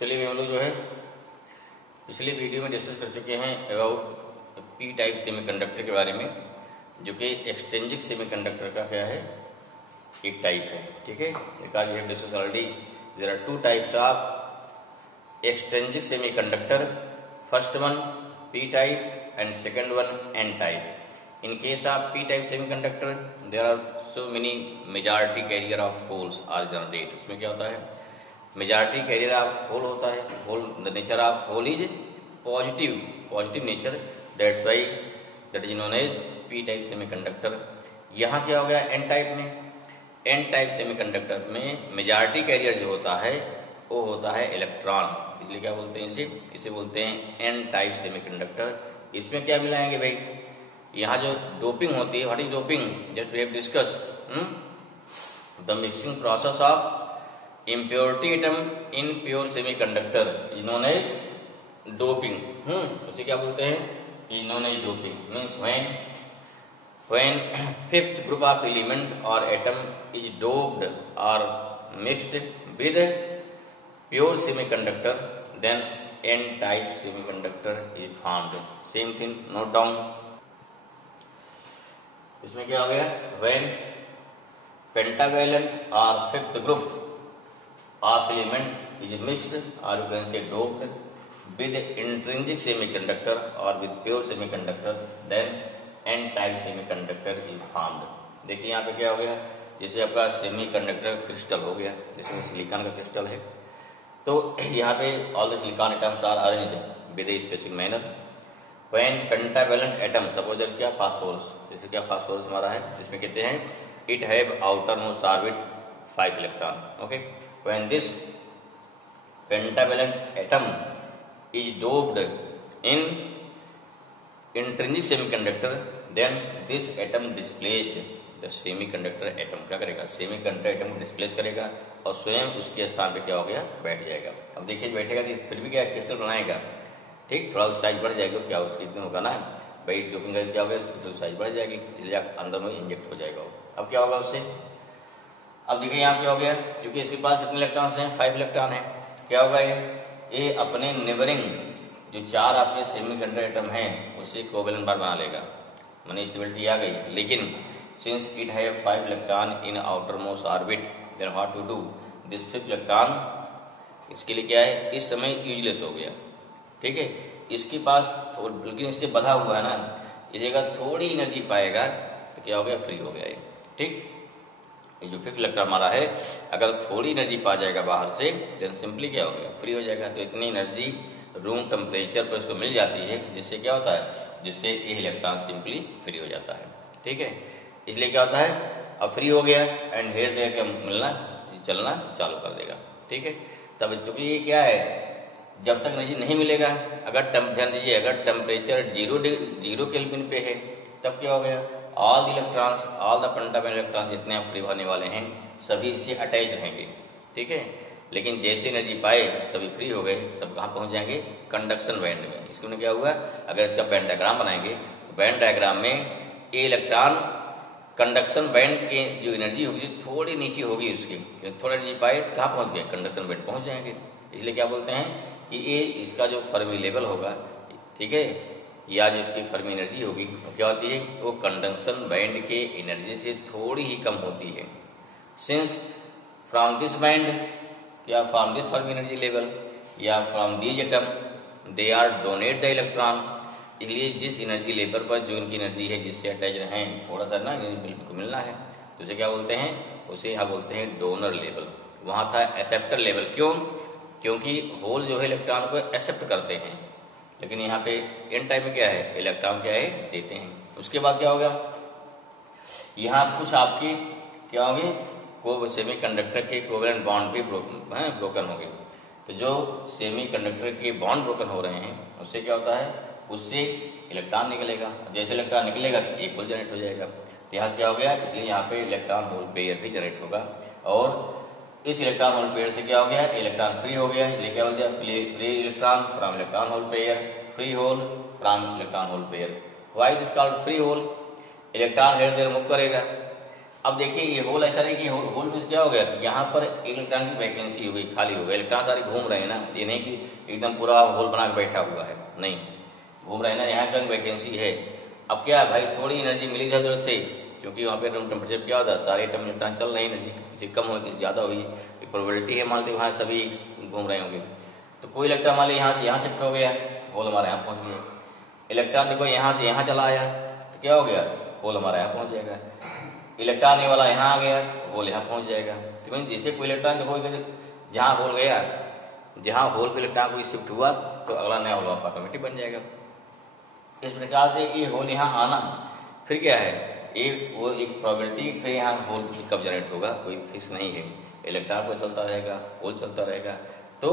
चलिए हम लोग जो है पिछली वीडियो में डिस्कस कर चुके हैं अबाउट पी टाइप सेमीकंडक्टर के बारे में, जो कि एक्सट्रिंसिक सेमीकंडक्टर का क्या है, एक टाइप है। ठीक है, because we have discuss already there are two types of extrinsic semiconductor, first one P type and second one N type. In case of P type semiconductor there are so many majority carrier of holes are generate. उसमें क्या होता है, majority carrier of hole होता है। Hole the nature of hole is positive nature, that's why that is known as P type semiconductor. यहाँ क्या हो गया एन टाइप में, एन टाइप सेमीकंडक्टर में मेजॉरिटी कैरियर जो होता है वो होता है इलेक्ट्रॉन, इसलिए क्या बोलते हैं इसे बोलते हैं एन टाइप सेमीकंडक्टर। इसमें क्या मिलाएंगे भाई, यहाँ जो डोपिंग होती है, what is doping, that we have discuss, the mixing process of impurity atom in pure semiconductor is known as doping। उसे क्या बोलते हैं, is known as doping। means when fifth group of element or atom is doped or mixed with pure semiconductor, then n type semiconductor is formed। same thing note down। इसमें क्या हो गया, when pentavalent or fifth group of element is mixed or you can say doped with intrinsic semiconductor or with pure semiconductor, then n type semiconductor is formed। देखिए यहाँ पे क्या हो गया, जैसे आपका सेमीकंडक्टर क्रिस्टल हो गया, जिसमें सिलिकॉन का क्रिस्टल है, तो यहाँ पे all the silicon atoms are arranged with a specific manner. When pentavalent atom, suppose क्या फास्फोरस, जैसे क्या फास्फोरस हमारा है, जिसमें कहते हैं it have outer most orbit 5 electron. Okay, when this pentavalent atom is doped in intrinsic semiconductor, then this atom displaced the semiconductor atom। क्या करेगा, सेमीकंडक्टर एटम को डिस्प्लेस करेगा और स्वयं उसके स्थान पे क्या हो गया, बैठ जाएगा। अब देखिए बैठेगा तो फिर भी क्या क्रिस्टल बनाएगा, ठीक, थोड़ा साइज बढ़ जाएगा, क्या उसकी इतना होगा ना, भाई डोपिंग क्या होगा, साइज बढ़ जाएगी, इसलिए अंदर में इंजेक्ट हो जाएगा। अब क्या होगा उससे, अब देखिए यहाँ क्या हो गया, क्योंकि इसके पास कितने इलेक्ट्रॉन्स हैं, 5 इलेक्ट्रॉन हैं, क्या होगा ये अपने नेबरिंग जो 4 आपके सेमीकंडक्टर एटम हैं उसे कोवेलेंट बार बना लेगा, माने स्टेबिलिटी आ गई। लेकिन since it have 5 electron in outer most orbit, then what to do, this 5th electron इसके लिए क्या है, इस समय यूजलेस हो गया। ठीक है, इसके पास लेकिन इससे बधा हुआ है ना, इस जगह थोड़ी एनर्जी पाएगा तो क्या हो गया, फ्री हो गया ये। ठीक, जो 5th इलेक्ट्रॉन हमारा है अगर थोड़ी एनर्जी पा जाएगा बाहर से, देन सिंपली क्या हो गया, फ्री हो जाएगा। तो इतनी एनर्जी रूम टेम्परेचर पर इसको मिल जाती है, जिससे क्या होता है, जिससे ये इलेक्ट्रॉन सिंपली फ्री हो जाता है। ठीक है, इसलिए क्या होता है, अब फ्री हो गया एंड हेयर देकर मिलना चलना चालू कर देगा। ठीक है, तब चूंकि ये क्या है, जब तक एनर्जी नहीं मिलेगा, अगर ध्यान दीजिए, अगर टेम्परेचर 0 केल्विन पे है तब क्या हो गया, all the electrons, all the pentavalent electrons जितने आप फ्री होने वाले हैं सभी इससे अटैच रहेंगे। ठीक है, लेकिन जैसे एनर्जी पाए सभी फ्री हो गए, सब कहाँ पहुंच जाएंगे, कंडक्शन बैंड में। इसमें क्या हुआ, अगर इसका बैंड डायग्राम बनाएंगे तो बैंड डायग्राम में ये इलेक्ट्रॉन कंडक्शन बैंड की जो एनर्जी होगी थोड़ी नीचे होगी उसकी, थोड़ा एनर्जी पाए कहाँ पहुंच गए, कंडक्शन बैंड पहुंच जाएंगे। इसलिए क्या बोलते हैं कि ये इसका जो फर्मी लेवल होगा, ठीक है, या जो इसकी फर्मी एनर्जी होगी वो क्या होती है, वो कंडक्शन बैंड के एनर्जी से थोड़ी ही कम होती है। सिंस फ्रॉम दिस बैंड या from this Fermi energy level या from these atom they are donate the electron, इसलिए जिस एनर्जी लेवल पर जो इनकी एनर्जी है जिससे अटैच रहे थोड़ा सा ना एनर्जी को मिलना है, तो उसे क्या बोलते हैं, उसे यहाँ बोलते हैं डोनर लेवल। वहाँ था एक्सेप्टर लेवल, क्यों, क्योंकि होल जो है इलेक्ट्रॉन को एक्सेप्ट करते हैं, लेकिन यहाँ पे एन टाइप में क्या है, इलेक्ट्रॉन क्या है, देते हैं। उसके बाद क्या होगा, यहाँ कुछ आपके क्या होंगे, को सेमीकंडक्टर के कोवेलेंट बॉन्ड भी ब्रोकन होंगे। तो जो सेमीकंडक्टर के बॉन्ड ब्रोकन हो रहे हैं उससे क्या होता है, उससे इलेक्ट्रॉन निकलेगा, जैसे इलेक्ट्रॉन निकलेगा तो एक होल जनरेट हो जाएगा। तो यहाँ क्या हो गया, इसलिए यहाँ पे इलेक्ट्रॉन होल पेयर भी जनरेट होगा, और इस इलेक्ट्रॉन होल पेयर से क्या हो गया, इलेक्ट्रॉन फ्री हो गया, इसलिए क्या हो गया, free electron from electron hole pair, free hole from electron hole pair. Why this called free hole, electron here there move करेगा, अब देखिए ये होल ऐसा नहीं कि होल में क्या हो गया, यहाँ पर इलेक्ट्रॉन की वैकेंसी हो गई, खाली हो गया, इलेक्ट्रॉन सारे घूम रहे हैं ना, ये नहीं कि एकदम पूरा होल बना के बैठा हुआ है, नहीं घूम रहे हैं ना, यहाँ पर वैकेंसी है। अब क्या है भाई, थोड़ी एनर्जी मिली जरूरत से, क्योंकि वहाँ पे रूम टेम्परेचर क्या होता है, सारे एटम इलेक्ट्रॉन चल रहे हैं, एनर्जी किसी कम हो किसी ज्यादा हुई, प्रोबेबिलिटी है मान लीजिए वहाँ सभी घूम रहे होंगे, तो कोई इलेक्ट्रॉन मान लीजिए यहाँ से यहाँ शिफ्ट हो गया, होल हमारे यहाँ पहुंच गया। इलेक्ट्रॉन देखो यहाँ से यहाँ चला आया तो क्या हो गया, होल हमारे यहाँ पहुंच जाएगा। इलेक्ट्रॉन ये वाला यहाँ आ गया, होल यहाँ पहुंच जाएगा। तो जैसे कोई इलेक्ट्रॉन देखो जहाँ होल गया, जहाँ होल पे इलेक्ट्रॉन कोई शिफ्ट हुआ तो अगला नया होल ऑटोमेटिक बन जाएगा। इस प्रकार से ये होल यहाँ आना, फिर क्या है, एक वो एक प्रोबेबिलिटी, फिर यहाँ होल कब जनरेट होगा कोई फिक्स नहीं है, इलेक्ट्रॉन पर चलता रहेगा, होल चलता रहेगा। तो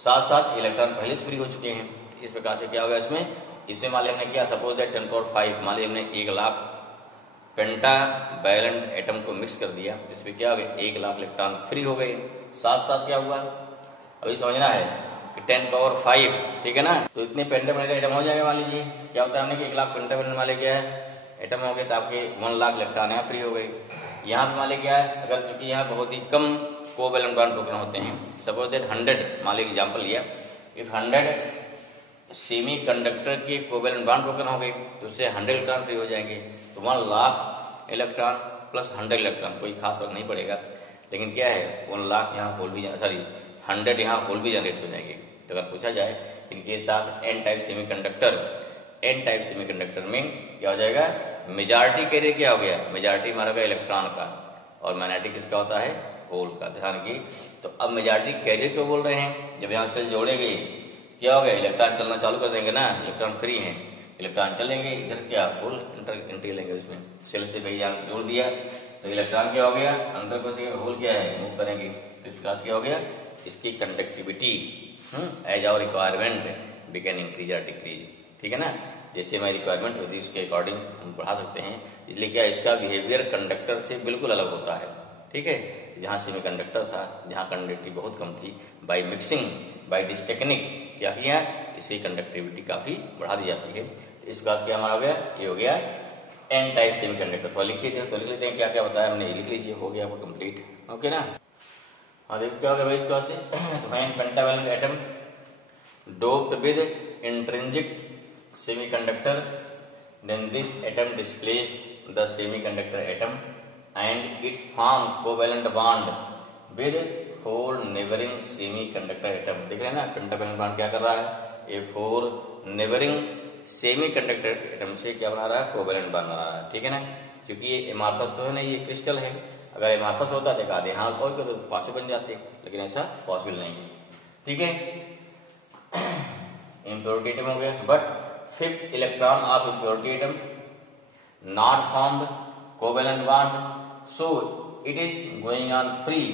साथ साथ इलेक्ट्रॉन पहले से फ्री हो चुके हैं। इस प्रकार से क्या होगा इसमें मान लिया हमने क्या, सपोज दैट 10⁵ मान लिया हमने 1,00,000 पेंटावैलेंट एटम को मिक्स कर दिया, जिसमें क्या हो गया 1,00,000 इलेक्ट्रॉन फ्री हो गए। साथ साथ क्या हुआ अभी समझना है कि 10⁵, ठीक है ना, तो इतने पेंटावैलेंट एटम हो जाएगा। मान लीजिए क्या होता है हमने कि 1,00,000 पेंटावैलेंट वाले क्या है एटम हो गए, तो आपके 1,00,000 इलेक्ट्रॉन यहाँ फ्री हो गए। यहाँ पे मान लिया क्या है, अगर चूंकि यहाँ बहुत ही कम कोवैलेंट बॉन्ड टोकन होते हैं, सपोज दैट 100 मान लीजिए एग्जाम्पल लिया, इफ 100 सेमी कंडक्टर के कोवैलेंट बॉन्ड टोकन हो गए तो उससे 100 इलेक्ट्रॉन फ्री हो जाएंगे। तो 1,00,000 इलेक्ट्रॉन प्लस 100 इलेक्ट्रॉन कोई खास फर्क नहीं पड़ेगा, लेकिन क्या है 1,00,000 यहाँ होल भी 100 यहाँ होल भी जनरेट हो जाएंगे। तो अगर पूछा जाए इनके साथ एन टाइप सेमीकंडक्टर में क्या हो जाएगा, मेजॉरिटी कैरियर क्या हो गया, मेजॉरिटी मारा गया इलेक्ट्रॉन का और माइनॉरिटी किसका होता है, होल का। ध्यान की, तो अब मेजॉरिटी कैरियर क्यों बोल रहे हैं, जब यहाँ सेल जोड़ेंगे क्या हो गया, इलेक्ट्रॉन चलना चालू कर देंगे ना, इलेक्ट्रॉन फ्री है, इलेक्ट्रॉन चलेंगे, इधर क्या होल एंट्री लेंगे उसमें, सेल से भैया जोड़ दिया तो इलेक्ट्रॉन क्या हो गया, अंदर को से होल क्या है मूव करेंगे, तो इस क्लास क्या हो गया, इसकी conductivity as our requirement we can increase और डिक्रीज, ठीक है ना, जैसे हमारी रिक्वायरमेंट होती है उसके अकॉर्डिंग हम बढ़ा सकते हैं। इसलिए क्या इसका बिहेवियर कंडक्टर से बिल्कुल अलग होता है, ठीक है। जहां सेमीकंडक्टर था, जहां कंडक्टिविटी बहुत कम थी, by mixing by this technique क्या किया, इसकी कंडक्टिविटी काफी बढ़ा दी जाती है। तो इस बात क्या हमारा हो गया, ये हो गया एन टाइप सेमीकंडक्टर। तो लिख लीजिए, तो लिख लेते हैं क्या क्या बताया हमने, लिख लीजिए, हो गया वो कंप्लीट, ओके ना। हाँ देखो क्या हो गया भाई इस क्लास से, when pentavalent atom doped with intrinsic semiconductor, then this atom displaced the semiconductor atom and it formed covalent bond with four neighboring semiconductor atom। देख रहे हैं ना पेंटावैलेंट बॉन्ड क्या कर रहा है, ये फोर नेबरिंग सेमीकंडक्टर एटम से क्या बना रहा है, कोवैलेंट बॉन्ड बना रहा है, ठीक है ना। क्योंकि ये एमार्फस तो है ना, ये क्रिस्टल है, अगर एमार्फस होता तो आधे हाँ और तो पासे बन जाते, लेकिन ऐसा पॉसिबल नहीं है, ठीक है। इम्प्योरिटी एटम हो गया, but fifth electron of impurity atom not formed covalent bond, so it is going on free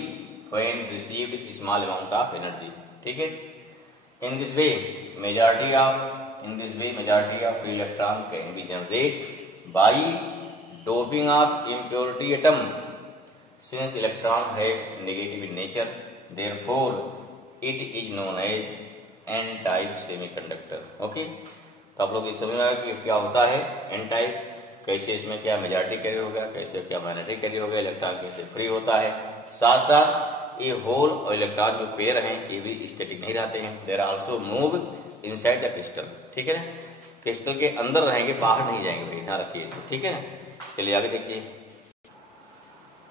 when received small amount of energy, ठीक है। in this way majority of free electron can be generated by doping of impurity atom, since electron have negative in nature, therefore it is known as n type semiconductor, okay। तो आप लोग ये समझ आए कि क्या होता है एन टाइप, कैसे इसमें क्या मेजॉरिटी कैरियर हो गया, कैसे क्या माइनॉरिटी कैरियर हो गया, इलेक्ट्रॉन कैसे फ्री होता है। साथ साथ ये होल और इलेक्ट्रॉन जो पेयर हैं ये भी स्टैटिक नहीं रहते हैं, there also move inside the crystal, ठीक है ना, क्रिस्टल के अंदर रहेंगे, बाहर नहीं जाएंगे भाई, ध्यान रखिए इसको, ठीक है ना। चलिए आगे देखिए,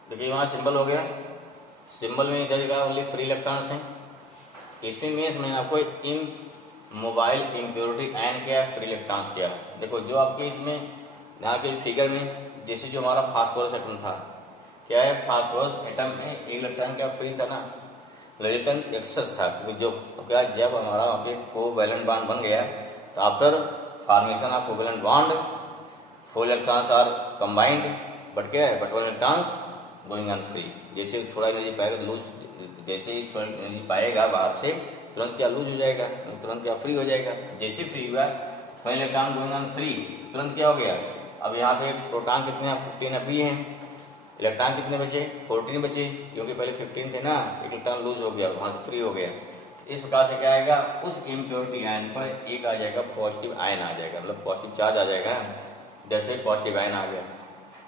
देखिए वहां सिंबल हो गया, सिंबल में इधर का ओनली फ्री इलेक्ट्रॉन्स हैं, इसमें मीन्स मैंने आपको इन मोबाइल इम्प्योरिटी एन क्या फ्री इलेक्ट्रॉन्स क्या है। देखो जो आपके इसमें यहाँ के फिगर में जैसे जो हमारा फास्फोरस एटम था, क्या है फास्फोरस एटम में एक इलेक्ट्रॉन क्या फ्री था ना, रिजल्टेंट एक्सेस था, क्योंकि जो क्या जब हमारा वहाँ पे कोवैलेंट बॉन्ड बन गया तो after formation of covalent bond 4 electrons are combined, but क्या है but 1 electrons going on free. जैसे थोड़ा एनर्जी पाएगा लूज, जैसे ही थोड़ा एनर्जी पाएगा बाहर से तुरंत क्या लूज हो जाएगा, तुरंत क्या फ्री हो जाएगा। जैसे फ्री हुआ final electron going on free, तुरंत क्या हो गया, अब यहाँ पे प्रोटॉन कितने 15 अभी हैं, इलेक्ट्रॉन कितने बचे 14 बचे, क्योंकि पहले 15 थे ना, इलेक्ट्रॉन लूज हो गया वहां से फ्री हो गया। इस प्रकार से क्या आएगा, उस इम्प्योरिटी आयन पर एक आ जाएगा पॉजिटिव आयन आ जाएगा, मतलब पॉजिटिव चार्ज आ जाएगा, जैसे पॉजिटिव आयन आ गया,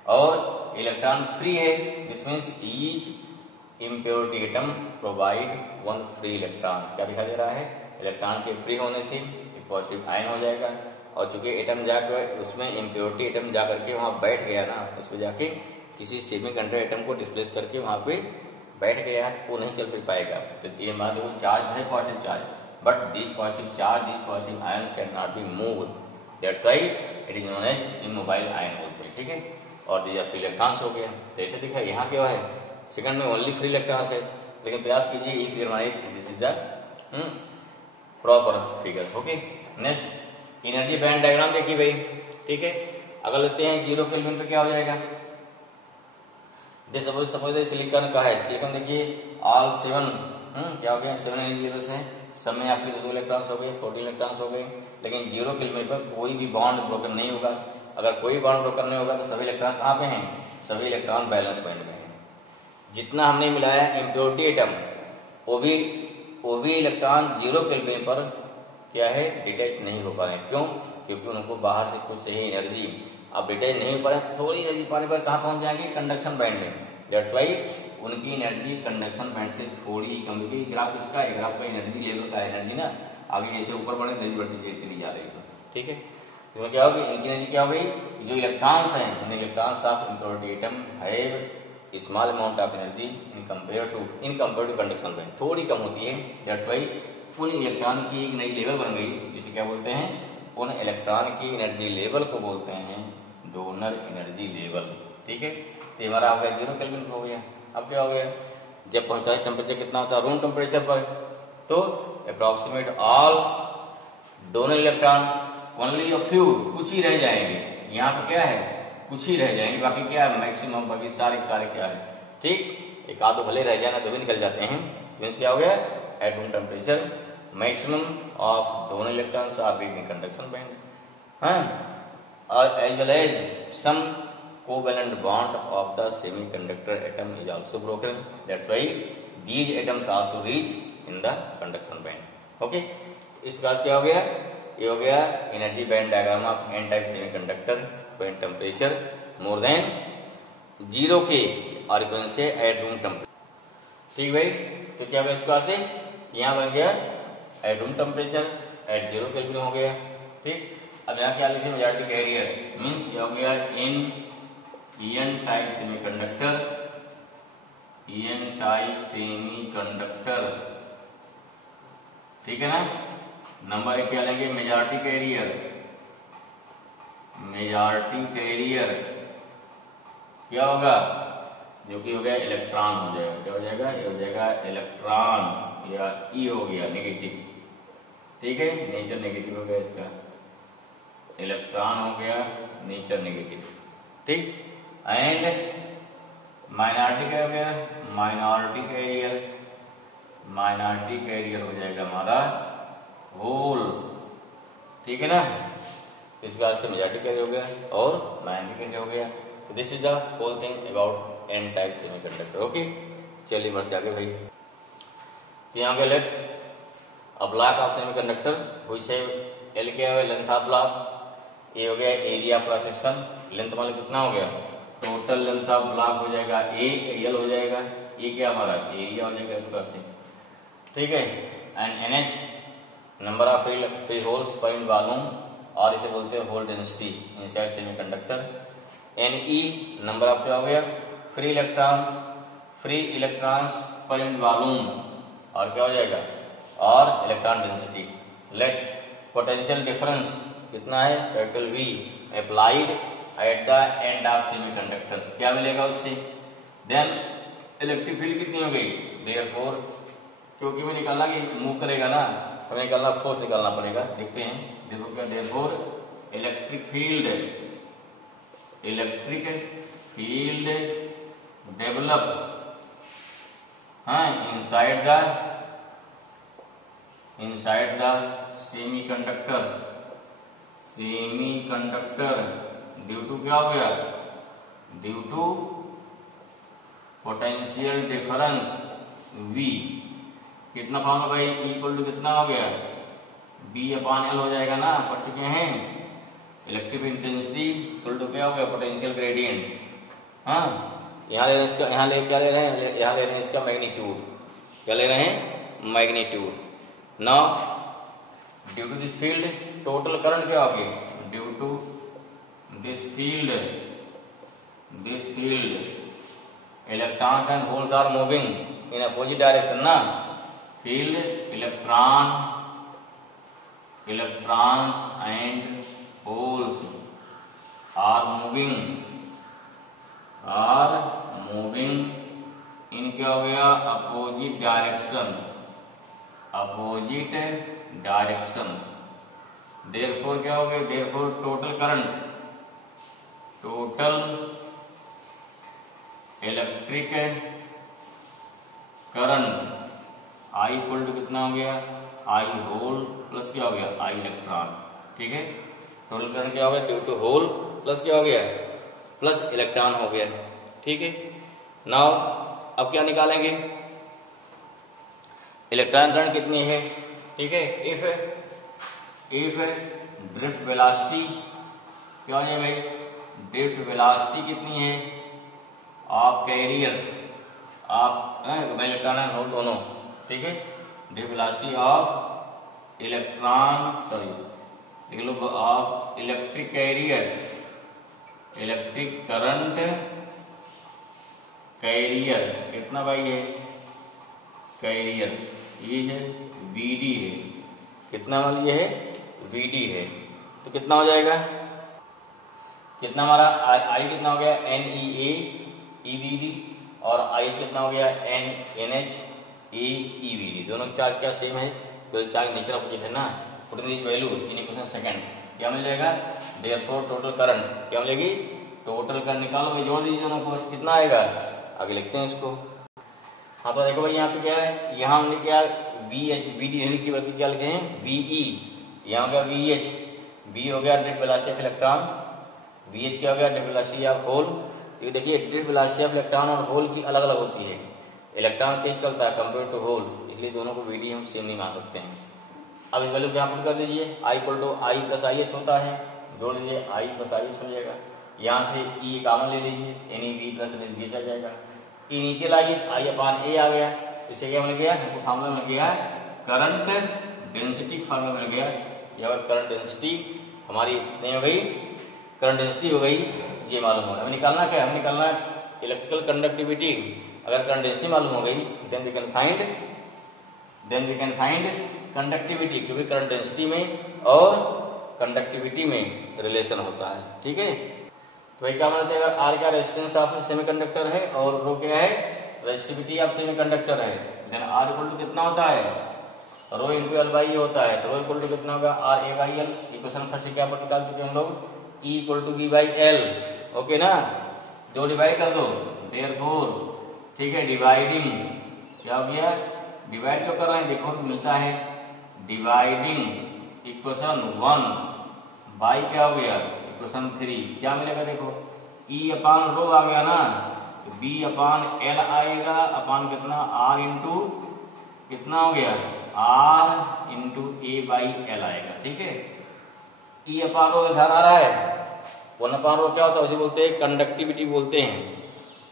और इलेक्ट्रॉन फ्री है, this means each impurity atom provide one free electron. क्या दिखाई दे रहा है, इलेक्ट्रॉन के फ्री होने से एक पॉजिटिव आयन हो जाएगा, और चूंकि एटम जाकर उसमें इम्प्योरिटी एटम जाकर के वहां बैठ गया ना, उसको जाके किसी सेमीकंडक्टर एटम को डिस्प्लेस करके वहां पे बैठ गया, वो नहीं चल फिर पाएगा। तो ये मान लो चार्ज है positive charge, but this positive charge, this positive ions can not be move, that's why it is known as immobile ion बोलते हैं, ठीक है। और दीज आर फ्री इलेक्ट्रॉन्स हो गया। तो ऐसे दिखा यहाँ क्या है, सेकंड में ओनली फ्री इलेक्ट्रॉन्स है, लेकिन प्रयास कीजिए if you mind this is the proper figure, okay. Next energy band diagram देखिए भाई, ठीक है। अगर लेते हैं 0 केल्विन पे क्या हो जाएगा, सपोज सिलिकॉन का है, सिलिकॉन देखिए ऑल 7 क्या हो गया, 7 एनर्जी लेवल्स हैं, सब में आपके 2 इलेक्ट्रॉन्स हो गए, 14 इलेक्ट्रॉन्स हो गए, लेकिन 0 केल्विन पर कोई भी बॉन्ड ब्रोकन नहीं होगा। अगर कोई बॉन्ड ब्रोकन नहीं होगा तो सभी इलेक्ट्रॉन कहाँ पे हैं, सभी इलेक्ट्रॉन बैलेंस बैंड में हैं। जितना हमने मिलाया इम्प्योरिटी एटम, वो भी इलेक्ट्रॉन 0 केल्विन पर क्या है, डिटैच नहीं हो पा रहे हैं। क्यों, क्योंकि उनको बाहर से कुछ सही एनर्जी अब डिटैच नहीं हो पा रहे, थोड़ी एनर्जी पाने पर कहाँ पहुंच जाएंगे, कंडक्शन बैंड में। दैट्स वाई उनकी एनर्जी कंडक्शन बैंड से थोड़ी कम, क्योंकि ग्राफ किसका है, ग्राफ का एनर्जी लेवल का एनर्जी ना, आगे जैसे ऊपर बढ़े एनर्जी बढ़ती चली जा रही है, ठीक है। तो क्या होगी, इनकी एनर्जी क्या हो गई, जो इलेक्ट्रॉन्स हैं, उन्हें electrons of impurity atom have small amount of energy in compare to conduction band, थोड़ी कम होती है। दैट्स वाई उन इलेक्ट्रॉन की एक नई लेवल बन गई, जिसे क्या बोलते हैं, उन इलेक्ट्रॉन की एनर्जी लेवल को बोलते हैं डोनर एनर्जी लेवल, ठीक है। तो हमारा हो गया 0 केल्विन हो गया। अब क्या हो गया, जब पहुंचा टेम्परेचर कितना होता है रूम टेम्परेचर पर, तो approximate all donor electron only a few, कुछ ही रह जाएंगे। यहाँ पर क्या है, कुछ ही रह जाएंगे, बाकी क्या है मैक्सिमम, बाकी सारे क्या है, ठीक। एक आध भले रह जाना, 2 भी निकल जाते हैं। मीन्स क्या हो गया, at room temperature maximum of donor electrons are being in conduction band, as well as some covalent bond of the semiconductor atom is also broken. That's why these atoms also reach in the conduction band. Okay, इस बात क्या हो गया, ये हो गया energy band diagram of N type semiconductor when temperature more than 0 के और से एट रूम टेम्परेचर, ठीक भाई। तो क्या होगा, इस बात से यहाँ बन गया at room temperature at 0 kelvin हो गया, ठीक। अब यहाँ क्या लिखे, मेजॉरिटी कैरियर मीन्स क्या हो गया, in N type semiconductor, N type semiconductor, ठीक है ना। नंबर 1 क्या लेंगे, मेजॉरिटी कैरियर, मेजॉरिटी कैरियर क्या होगा, जो कि हो गया इलेक्ट्रॉन हो जाएगा, क्या हो जाएगा, ये हो जाएगा इलेक्ट्रॉन या ई हो गया नेगेटिव, ठीक है। नेचर नेगेटिव हो गया, इसका इलेक्ट्रॉन हो गया नेचर नेगेटिव, ठीक। एंड माइनॉरिटी क्या हो गया, माइनॉरिटी कैरियर, माइनॉरिटी कैरियर हो जाएगा हमारा होल, ठीक है ना। इस बात से मेजॉरिटी कैरियर हो गया और माइनॉरिटी कैरियर हो गया। तो this is the whole thing about N type semiconductor, okay. चलिए बढ़ते आगे भाई। तो यहाँ पे let a block of semiconductor which है एल क्या है, लेंथ ऑफ ब्लॉक, ये हो गया एरिया क्रॉस सेक्शन, लेंथ मतलब कितना हो गया, टोटल लेंथ ऑफ ब्लॉक हो जाएगा ए, एल हो जाएगा, ये क्या हमारा एरिया हो जाएगा इस बात से, ठीक है। And NH number of free holes per in volume, और इसे बोलते हैं hole density inside semiconductor. N E number of क्या हो गया, फ्री इलेक्ट्रॉन्स पर इन वॉल्यूम, और क्या हो जाएगा, और electron density. Let potential difference कितना है, capital V applied at the end of semiconductor, क्या मिलेगा उससे, देन इलेक्ट्रिक फील्ड कितनी हो गई, देयरफॉर क्योंकि मैं निकालना कि मूव करेगा ना, हमें निकालना फोर्स निकालना पड़ेगा, देखते हैं। देखो क्या, therefore electric field develop inside the semiconductor due to क्या हो गया, due to potential difference V, कितना फॉर्मूला भाई, इक्वल टू कितना हो गया, B/L हो जाएगा ना, पढ़ चुके हैं। इलेक्ट्रिक इंटेंसिटी इक्वल टू क्या हो गया, पोटेंशियल ग्रेडियंट, हाँ, यहाँ ले रहे हैं इसका, यहाँ ले क्या ले रहे हैं, यहाँ ले रहे हैं इसका मैग्नीट्यूड, क्या ले रहे हैं, magnitude. Now due to this field total current क्या होगी, due to this field electrons and holes are moving in opposite direction ना, field electrons and holes are moving in क्या हो गया, अपोजिट डायरेक्शन। देयरफॉर क्या हो गया, therefore total electric current I equal to कितना हो गया, आई होल प्लस क्या हो गया, आई इलेक्ट्रॉन। ठीक है, टोटल करंट क्या हो गया, ड्यू टू होल प्लस क्या हो गया, प्लस इलेक्ट्रॉन हो गया। ठीक है, नाउ अब क्या निकालेंगे, इलेक्ट्रॉन करंट कितनी है। ठीक है, इफ ड्रिफ्ट वेलोसिटी क्या हो जाए भाई, ड्रिफ्ट वेलोसिटी कितनी है ऑफ कैरियर्स, आप इलेक्ट्रॉन एंड होल दोनों। ठीक है, drift velocity of electron, sorry लिख लो, of electric carrier, electric current carrier कितना भाई है, कैरियर ये है VD है, कितना वाली है, VD है। तो कितना हो जाएगा, कितना हमारा I कितना हो गया, NEA EVD, और I कितना हो गया, NH EVD। दोनों चार्ज क्या सेम है, तो चार्ज नेचर ऑपोजिट है ना, putting this value in equation second क्या मिल जाएगा, देयरफॉर टोटल करंट क्या मिलेगी, टोटल करंट निकालो भाई, जोड़ दीजिए दोनों को, कितना आएगा, आगे लिखते हैं इसको। हाँ तो देखो भाई यहाँ पे क्या है, यहाँ हमने क्या VD की बल्कि क्या लिखे हैं, VE, यहाँ हो गया VH, V हो गया drift velocity of electron, VH क्या हो गया, ड्रिफ्ट वेलोसिटी ऑफ होल। तो देखिए ड्रिफ्ट वेलोसिटी ऑफ इलेक्ट्रॉन और होल की अलग अलग होती है, इलेक्ट्रॉन तेज चलता है कंपेयर टू होल, इसलिए दोनों को VD हम सेम नहीं मान सकते हैं। अब इस वैल्यू को यहाँ पुट कर दीजिए, I equal to I plus IH होता है, जोड़ दीजिए I प्लस IH हो जाएगा, यहाँ से E कॉमन ले लीजिए, NEV प्लस NH आ जाएगा, E नीचे लाइए, I अपान A आ गया, इससे क्या मिल गया, हमको फार्मूला मिल गया करंट डेंसिटी, फार्मूला मिल गया, या करंट डेंसिटी हमारी नहीं हो गई, करंट डेंसिटी हो गई, ये मालूम होगा। हमें निकालना क्या है, हमें निकालना इलेक्ट्रिकल कंडक्टिविटी। अगर करंट डेंसिटी मालूम हो गई then we can find conductivity, क्योंकि करंट डेंसिटी में और कंडक्टिविटी में रिलेशन होता है। ठीक है, तो भाई क्या मानते हैं, अगर आर क्या रेजिस्टेंस ऑफ सेमीकंडक्टर है और रो क्या है रेजिस्टिविटी ऑफ सेमीकंडक्टर है, देन आर इक्वल टू कितना होता है, रो इंटू एल बाई होता है। तो रो इक्वल टू कितना होगा, R A by L. Equation first से क्या पर निकाल चुके हम लोग, E equal to B by L. Okay ना, दो डिवाइड कर दो, देयरफॉर ठीक है, डिवाइडिंग क्या हो गया, डिवाइड तो कर रहे हैं, देखो मिलता है डिवाइडिंग इक्वेशन 1 बाई क्या हो गया, इक्वेशन 3 क्या मिलेगा, देखो ई अपान रो आ गया ना, तो बी अपान एल आएगा, अपान कितना आर इंटू कितना हो गया, R into A by L आएगा। ठीक है, ई अपान रो इधर आ रहा है, 1 अपान रो क्या होता है, उसे बोलते हैं कंडक्टिविटी बोलते हैं,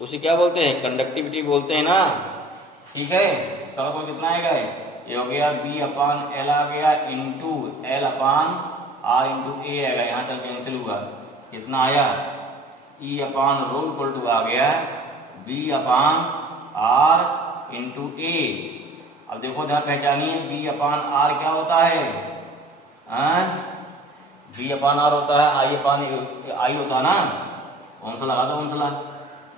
उसे क्या बोलते हैं, कंडक्टिविटी बोलते हैं ना। ठीक है, सब को कितना आएगा, ये हो गया बी अपान एल आ गया into L upon R into A आएगा, यहां चल कैंसिल हुआ, कितना आया, ई अपान रो इक्वल टू आ गया बी अपान आर इंटू ए। अब देखो जहां पहचानिए, बी अपान आर क्या होता है, बी अपान आर होता है आई अपान आई होता है ना, कौन सा लगा दो, कौन सा लगा,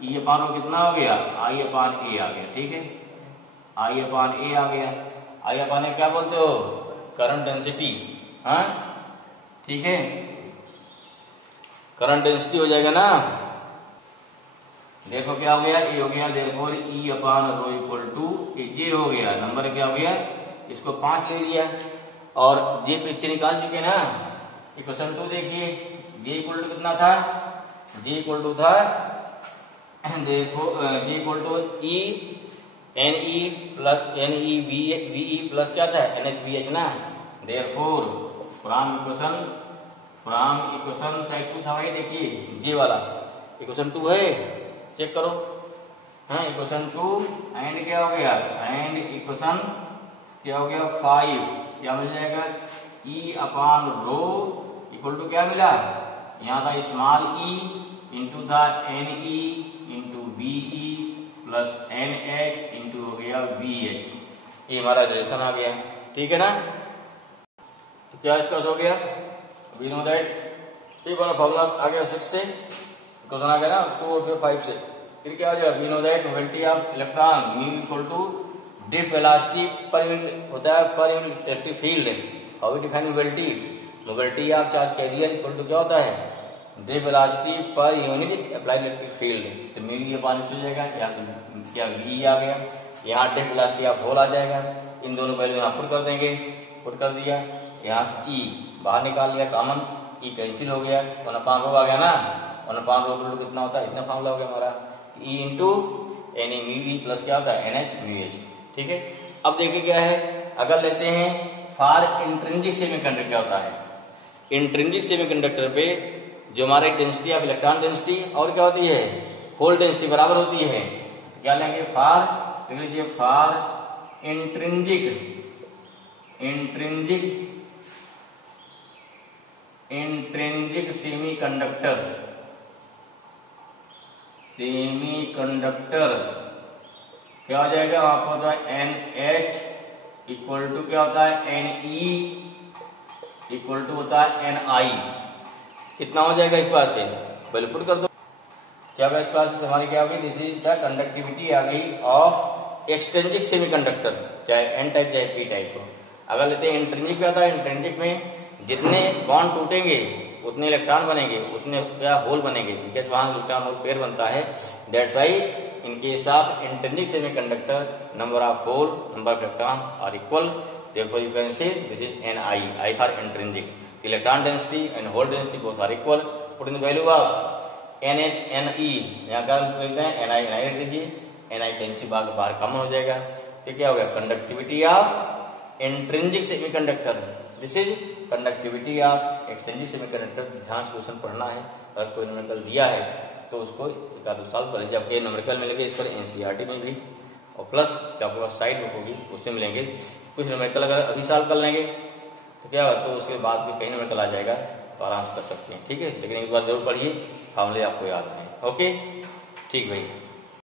ई अपान रो कितना हो गया, आई अपान ए आ गया। ठीक है, आई अपान ए आ गया, आई अपान ए क्या बोलते हो, करंट डेंसिटी। हाँ ठीक है, करंट डेंसिटी हो जाएगा ना। देखो क्या हो गया, ए हो गया, देखो ई अपान रो इक्वल टू जे हो गया, नंबर क्या हो गया, इसको 5 ले लिया और जे पीछे निकाल चुके ना। इक्वेशन 2 देखिए, जे इक्वल टू कितना था, जे इक्वल टू था, देखो J equal to E N E plus N E B plus क्या था, एन एच बी एच ना। देयरफॉर फ्रॉम इक्वेशन साइड 2 था भाई, देखिए जे वाला इक्वेशन 2 है, चेक करो। हाँ, इक्वेशन 2 एंड क्या हो गया, एंड इक्वेशन क्या हो गया 5, क्या मिल जाएगा E upon rho equal to क्या मिला, यहाँ था स्मॉल e इंटू था N E into V E plus N H into हो गया वी एच। ये हमारा रिलेशन आ गया, ठीक है ना। तो क्या इसका हो गया, वी नो दैट ये वाला फॉर्मूला आ गया 6 से, क्वेश्चन आ गया ना 2 और फिर 5 से। फिर क्या हो जाएगा, we know that mobility of electron mu equal to drift velocity per unit होता है per unit electric field. How we define mobility, mobility of charge carrier equal to क्या होता है, drift velocity per unit applied electric field. तो mu ये पानी से हो जाएगा, यहाँ से क्या वी आ गया, यहाँ ड्रिफ्ट वेलोसिटी ऑफ होल आ जाएगा, इन दोनों वैल्यू यहाँ पुट कर देंगे, पुट कर दिया, यहाँ से ई बाहर निकाल लिया कॉमन, ई कैंसिल हो गया, 1/रो आ गया ना, 1/रो कितना होता है, इतना फॉर्मूला हो गया हमारा, E into N E mu E plus क्या होता है एन एच म्यू एच। ठीक है, अब देखिए क्या है, अगर लेते हैं फॉर इंट्रिंसिक सेमीकंडक्टर क्या होता है, इंट्रिंसिक सेमीकंडक्टर पे जो हमारे डेंसिटी ऑफ इलेक्ट्रॉन डेंसिटी और क्या होती है होल डेंसिटी बराबर होती है, क्या लेंगे फॉर, देख लीजिए फॉर इंट्रिंसिक सेमीकंडक्टर क्या हो जाएगा, वहां पर होता है एन एच इक्वल टू क्या होता है एन ई इक्वल टू होता है एन आई। कितना हो जाएगा इस पास से, वैल्यू पुट कर दो, क्या होगा इस पास से हमारी क्या होगी, दिस इज द कंडक्टिविटी आ गई ऑफ एक्सट्रिंसिक सेमीकंडक्टर, चाहे एन टाइप चाहे पी टाइप को। अगर लेते हैं इंट्रिंसिक क्या होता है, इंट्रिंसिक में जितने बॉन्ड टूटेंगे उतने इलेक्ट्रॉन बनेंगे, उतने क्या होल बनेंगे, बिकॉज वहां इलेक्ट्रॉन होल पेयर बनता है। That's why in case of intrinsic semiconductor number of hole number of electron are equal, therefore you can say this is Ni, I for intrinsic. The electron density and hole density both are equal. Put in the value of NH, Ne, यहाँ का लिखते हैं Ni, Ni रख दीजिए, Ni cancel बाहर कम हो जाएगा, तो क्या हो गया conductivity of intrinsic semiconductor, this is conductivity of extrinsic semiconductor. ध्यान से क्वेश्चन पढ़ना है, अगर कोई न्यूमेरिकल दिया है तो उसको एक आध साल पहले जब ये न्यूमेरिकल मिलेंगे इस पर एनसीईआरटी में भी, और प्लस क्या आपके पास साइड बुक होगी उसमें मिलेंगे कुछ न्यूमेरिकल। अगर अभी साल कर लेंगे तो क्या होगा, तो उसके बाद भी कहीं न्यूमेरिकल आ जाएगा तो आराम से कर सकते हैं। ठीक है, लेकिन एक बार जरूर पढ़िए, फॉर्मूले आपको याद हैं। ओके, ठीक भाई।